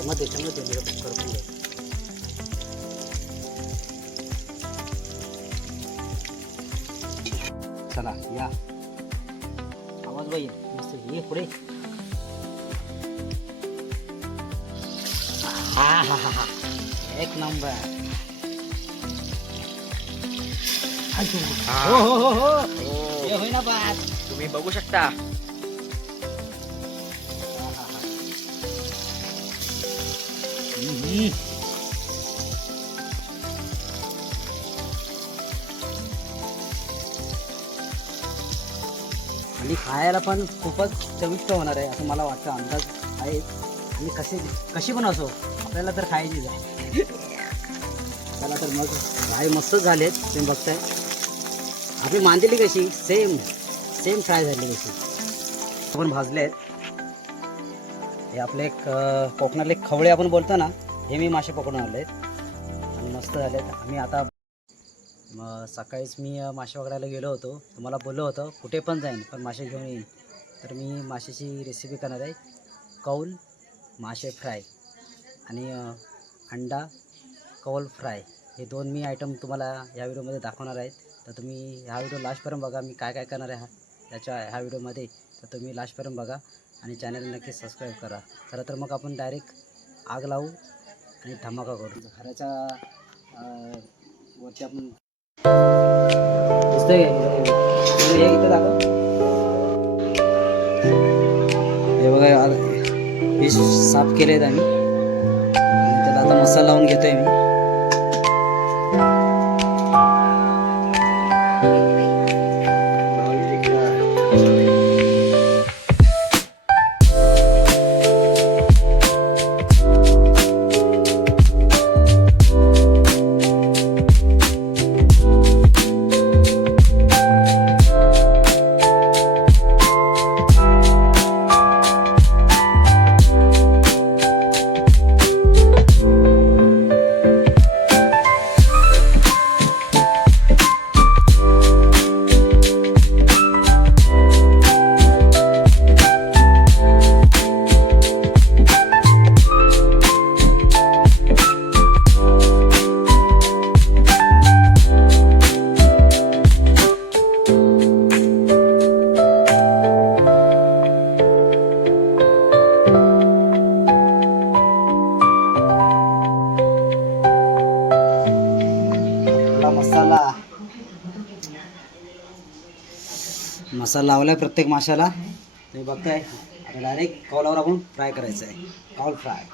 चमच दे करपून घे. चला या आवाज बाई मस्त ये पुढे. हा एक नंबर. हो हो हो हो हे होय ना बात. तुम्ही बघू शकता. आणि खायला पण खूपच चविष्ट होणार आहे असं मला वाटतं, अंदाज आहे. आणि कशी पण असो आपल्याला तर खायचीच आहे. चला तर मग फ्राय मस्त झालेत तुम्ही बघताय. आपली मांदेली कशी सेम फ्राय झाली कशी आपण भाजले आहेत. हे आपले कोकणातले खवळे आपण बोलतो ना, हे मी मासे पकडून आले आहेत आणि मस्त झालेत. आम्ही आता सकाळीच मी मासे पकडायला गेलो होतो. तुम्हाला बोललो होतं कुठे पण जाईन पण मासे घेऊन येईन. तर मी माशाची रेसिपी करणार आहे. कौल मासे फ्राय आणि अंडा कौल फ्राय हे दोन मी आयटम तुम्हाला ह्या व्हिडिओमध्ये दाखवणार आहेत. तर तुम्ही ह्या व्हिडिओ लास्टपर्यंत बघा. मी काय काय करणार आहे ह्या व्हिडिओमध्ये, तर तुम्ही लास्टपर्यंत बघा आणि चॅनल नक्की सबस्क्राईब करा. खरं तर मग आपण डायरेक्ट आग लावू आणि धमाका करू. घराच्या वरती आपण दिसतंय हे इथं दाखव. हे बघा फिश साफ केले आहेत आम्ही आणि त्याला आता मसाला लावून घेतोय मी. मसाला लावलाय प्रत्येक माशाला तुम्ही बघताय. आता डायरेक्ट कौलावर आपण फ्राय करायचं आहे. कौल फ्राय.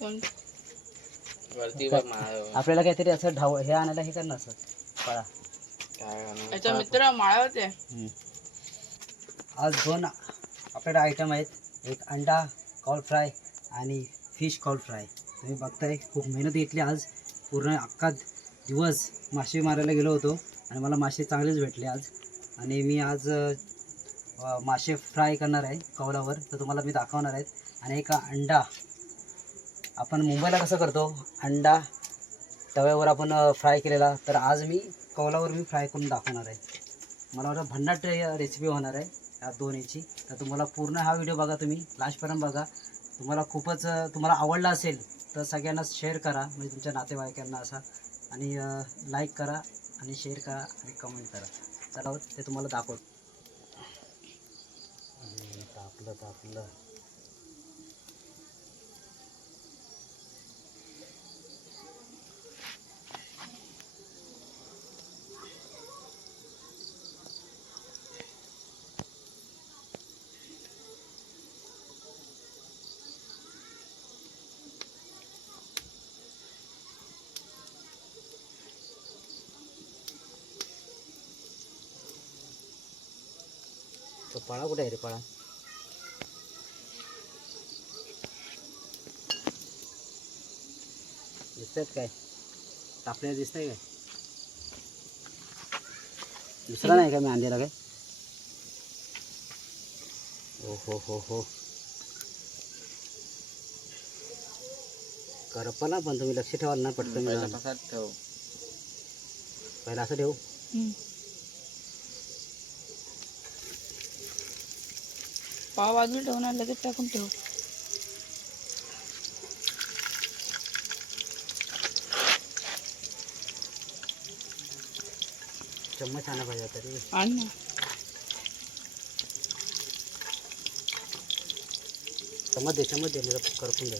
कोण वरती बघ माळा. आपल्याला काहीतरी असं हे आणायला हे करणार असं फळा. याचा मित्र माळावरती आहे. आज 2 आपल्याकडे आयटम आहेत. एक अंडा कॉल फ्राय आणि फिश कॉल फ्राय. तुम्ही बघताय खूप मेहनत घेतली आज. पूर्ण अख्खा दिवस मासे मारायला गेलो होतो आणि मला मासे चांगलेच भेटले आज. आणि मी आज मासे फ्राय करणार आहे कौलावर, तर तुम्हाला मी दाखवणार आहे. आणि एक अंडा आपण मुंबईला कसं करतो, अंडा तव्यावर आपण फ्राय केलेला, तर आज मी कौलावर मी फ्राय करून दाखवणार आहे. मला वाटतं भन्नाट रेसिपी होणार आहे या दोन्हीची. तर तुम्हाला पूर्ण हा व्हिडिओ बघा, तुम्ही लास्टपर्यंत बघा. तुम्हाला खूपच तुम्हाला आवडला असेल तर सगळ्यांना शेअर करा, म्हणजे तुमच्या नातेवाईकांना असा. आणि लाईक करा आणि शेअर करा आणि कमेंट करा. चला ते तुम्हाला दाखवतो. तापलं तो पळा कुठे आहे रे? पळा दिसतात काय? तापलेलं दिसतंय काय? दुसरा नाही का मी आणलेला काय? हो करपला, पण तुम्ही लक्ष ठेवाल ना पटकन. ठेव. पहिला असं ठेवू. पाव बाजूला ठेवणार, लगेच टाकून ठेव. चम्मच आणा पाहिजे तरी. आण ना. चम्मच दे नाही करपून दे.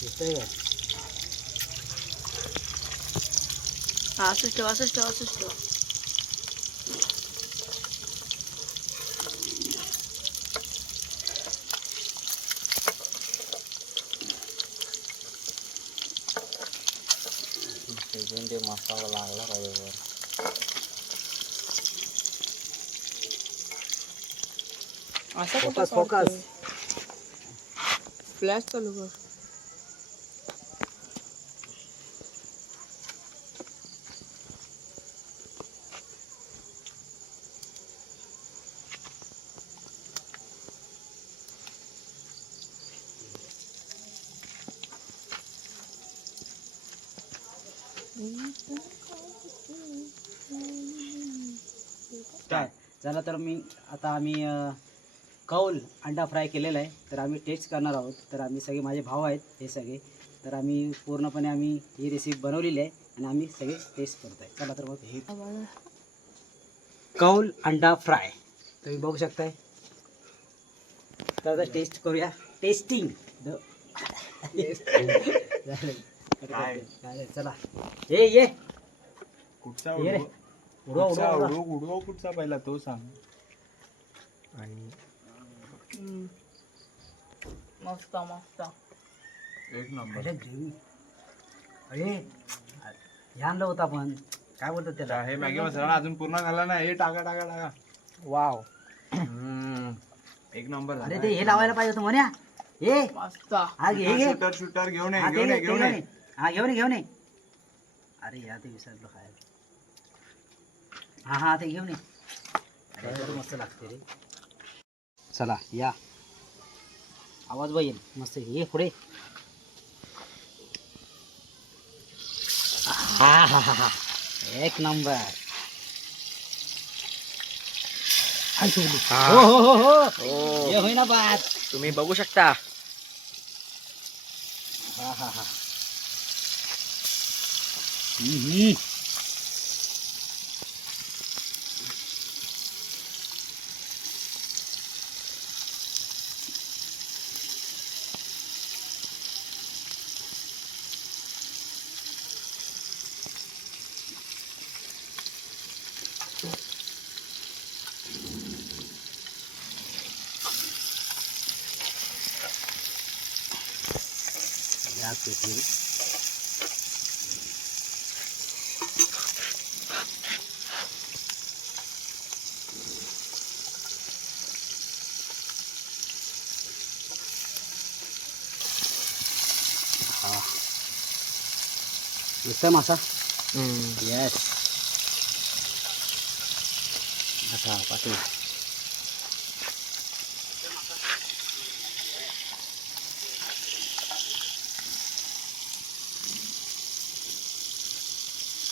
दिसतंय का? असंच ठेव. ते मसाला लागला पाहिजे. असं फोकस फ्लॅश चालू कर. काय चला तर आम्ही कौल अंडा फ्राय केलेला आहे, तर आम्ही टेस्ट करणार आहोत. तर आम्ही सगळे माझे भाव आहेत हे सगळे, तर आम्ही पूर्णपणे ही रेसिपी बनवलेली आहे आणि आम्ही सगळे टेस्ट करत आहे. चला तर मग हे कौल अंडा फ्राय तुम्ही बघू शकताय. तर आता टेस्ट करूया. टेस्टिंग चला. ये कुठचा ये रे. उडवा कुठचा पहिला तो सांग. आणि मस्त एक नंबर. अरे हे आणलं होतं आपण, काय बोलतात त्याला? हे मॅगी मसाला अजून पूर्ण झाला नाही. हे टाका. वाव, एक नंबर अरे ते हे लावायला पाहिजे होतं म्हण्या. हे मस्त. हा घे शूटर घेऊन हा, ये घेऊन ये. हा घेऊन ये. अरे या ते विसरलो खायला. हा ते घेऊन ये. अरे मस्त लागते रे. चला या, आवाज येईल मस्त. ये पुढे. हा एक नंबर. हो हे होईना बात. तुम्ही बघू शकता. हा गॅस पेटली. हा दिसतोय मासा. येस असा पाठी.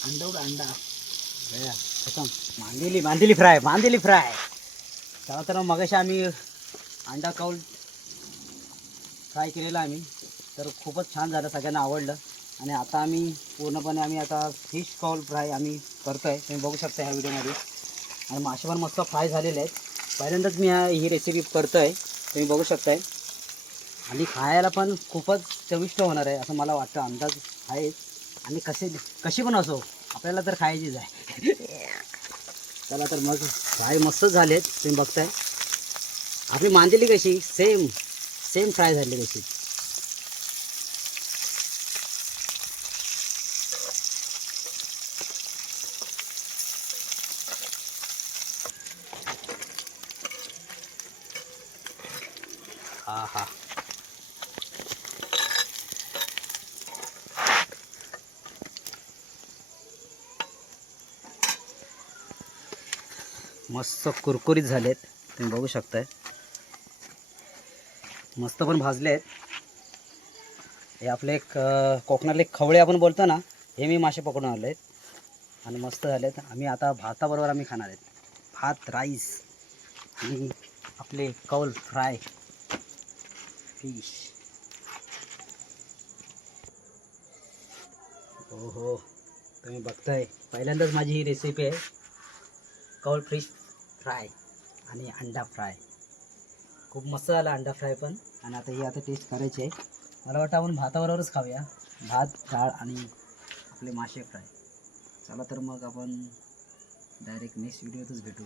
अंडा उड अंडा गया खतम. मांदेली फ्राय. चला तर मगाशी आम्ही अंडा काऊल फ्राय केलेला आम्ही, तर खूपच छान झालं, सगळ्यांना आवडलं. आणि आता आम्ही पूर्णपणे आता फिश काऊल फ्राय आम्ही करतो आहे, तुम्ही बघू शकता ह्या व्हिडिओमध्ये. आणि मासे पण मस्त फ्राय झालेले आहेत. पहिल्यांदाच मी ही रेसिपी करतो आहे, तुम्ही बघू शकताय. आणि खायला पण खूपच चविष्ट होणार आहे असं मला वाटतं, अंदाज आहे. आणि कशी पण असो आपल्याला तर खायचीच आहे. चला तर मग फ्राय मस्त झालेत, तुम्ही बघताय. आपली मांदेली कशी सेम फ्राय झाली कशी. हा हा मस्त कुरकुरीत झालेत, तुम्ही बघू शकताय. मस्त पण भाजले आहेत. हे आपले कोकणातले खवळे आपण बोलतो ना, हे मी मासे पकडून आले आहेत आणि मस्त झालेत. आम्ही आता भाताबरोबर आम्ही खाणार आहेत. भात राईस आणि आपले कौल फ्राय फिश. हो तुम्ही बघताय, पहिल्यांदाच माझी ही रेसिपी आहे, कौल फिश फ्राय आणि अंडा फ्राय. खूप मस्त झाला अंडा फ्राय पण. आणि आता ही टेस्ट करायची आहे. मला वाटतं आपण भाताबरोबरच खाऊया, भात डाळ आणि आपले मासे फ्राय. चला तर मग आपण डायरेक्ट नेक्स्ट व्हिडिओतच भेटू.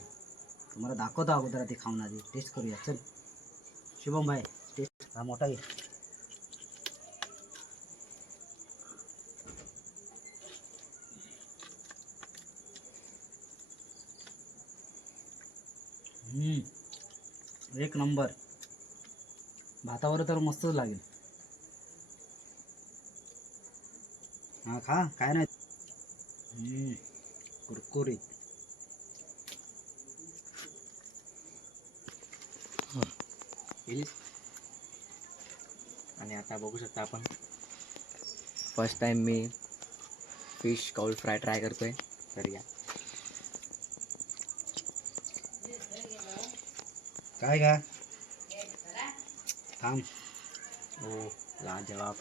तुम्हाला दाखवतो अगोदर आधी खाऊन, आधी टेस्ट करूया. चल शुभम भाई टेस्ट. हा मोठा घे. एक नंबर. भातावर तर मस्तच लागेल. हा खा, काय नाही. कुरकुरीत. आणि आता बघू शकता आपण, फर्स्ट टाइम मी फिश काउल फ्राय ट्राय करतोय. तर या काय का थांब. हो लाजवाब.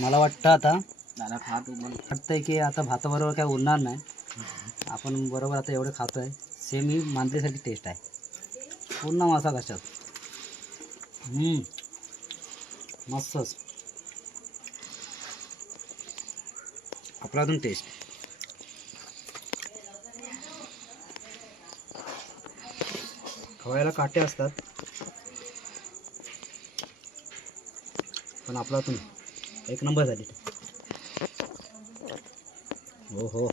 मला वाटतं आता दादा खा तू पण. वाटतंय की आता भाताबरोबर काय उरणार नाही. आपण बरोबर आता एवढं खातोय, सेम ही मांदेलीसारखी टेस्ट आहे. पूर्ण मासा कशात. मस्तच आपला अजून टेस्ट. खवळ्याला काटे असतात, पण आपला अजून एक नंबर झाली. हो